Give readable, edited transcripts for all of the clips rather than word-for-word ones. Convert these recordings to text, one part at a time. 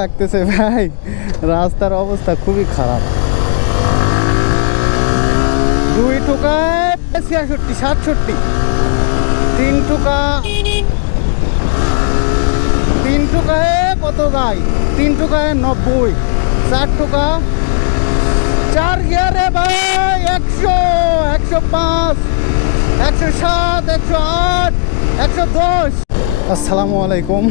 লাগতেছে ভাই, রাস্তার অবস্থা খুবই খারাপ। 2 টোকায় 66, 67, 3 টোকা, 3 টোকায় কত যায়? 3 টোকায় 90, 4 টোকা, 4 গিয়ারে ভাই 100, 105, 107, 108, 110। আসসালামু আলাইকুম,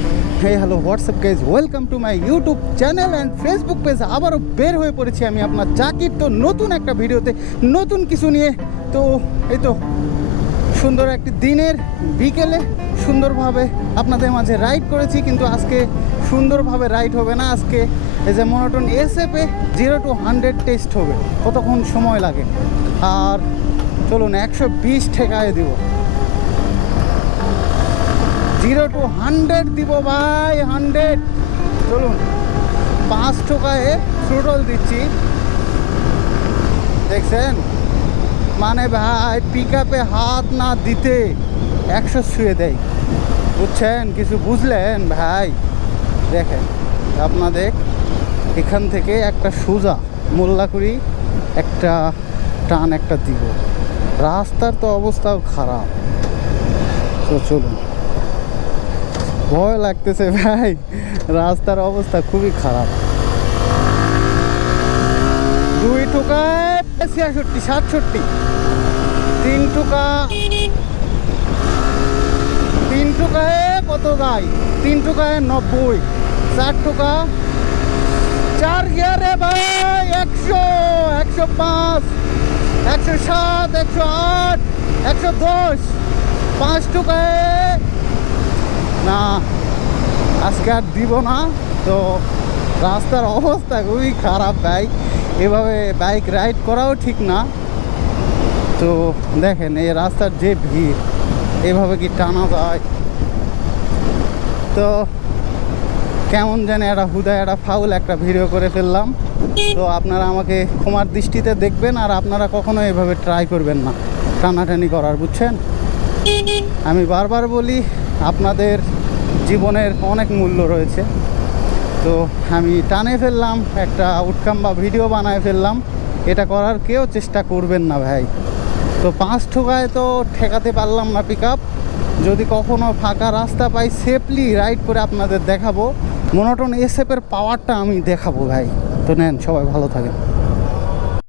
hey hello what's up guys, welcome to my YouTube channel and Facebook page. আবারও বের হয়ে পড়েছি আমি আপনার জাকির, তো নতুন একটা ভিডিওতে নতুন কিছু নিয়ে। তো এই তো সুন্দর একটি দিনের বিকেলে সুন্দরভাবে আপনাদের মাঝে রাইড করেছি, কিন্তু আজকে সুন্দরভাবে রাইড হবে না। আজকে এই যে মনোটন এসএফে 0 to 100 টেস্ট হবে, কতক্ষণ সময় লাগে। আর চলুন 120 ঠেকায় দিব, 0 to 100 দিব ভাই, 100। চলুন 5 টোকায় থ্রোটল দিচ্ছি, দেখছেন? মানে ভাই পিক আপে হাত না দিতে 100 ছুঁয়ে দেয়, বুঝছেন? কিছু বুঝলেন ভাই? দেখেন আপনাদের এখান থেকে একটা সোজা মোল্লাকুড়ি একটা টান একটা দিব। রাস্তার তো অবস্থাও খারাপ, তো চলুন। ভয় লাগতেছে ভাই, রাস্তার অবস্থা খুবই খারাপ। 2 টোকায় 66, 67, 3 টোকা, 3 টোকায় কত যায়? 3 টোকায় 90, 4 টোকা, 4 গিয়ারে ভাই 100, 105, 107, 108, 110, 5 টোকায় না, আজকে আর দিব না। তো রাস্তার অবস্থা খুবই খারাপ ভাই, এভাবে বাইক রাইড করাও ঠিক না। তো দেখেন এই রাস্তার যে ভিড়, এভাবে কি টানা যায়? তো কেমন জানি একটা হুদায় একটা ফাউল একটা ভিডিও করে ফেললাম। তো আপনারা আমাকে ক্ষমার দৃষ্টিতে দেখবেন, আর আপনারা কখনো এভাবে ট্রাই করবেন না টানাটানি করার, বুঝছেন? আমি বারবার বলি আপনাদের জীবনের অনেক মূল্য রয়েছে। তো আমি টানে ফেললাম, একটা আউটকাম বা ভিডিও বানায় ফেললাম, এটা করার কেউ চেষ্টা করবেন না ভাই। তো 5 টোকায় তো ঠেকাতে পারলাম না পিক আপ। যদি কখনো ফাঁকা রাস্তা পাই সেফলি রাইড করে আপনাদের দেখাবো, মনোটন এসএফের পাওয়ারটা আমি দেখাবো ভাই। তো নেন, সবাই ভালো থাকেন।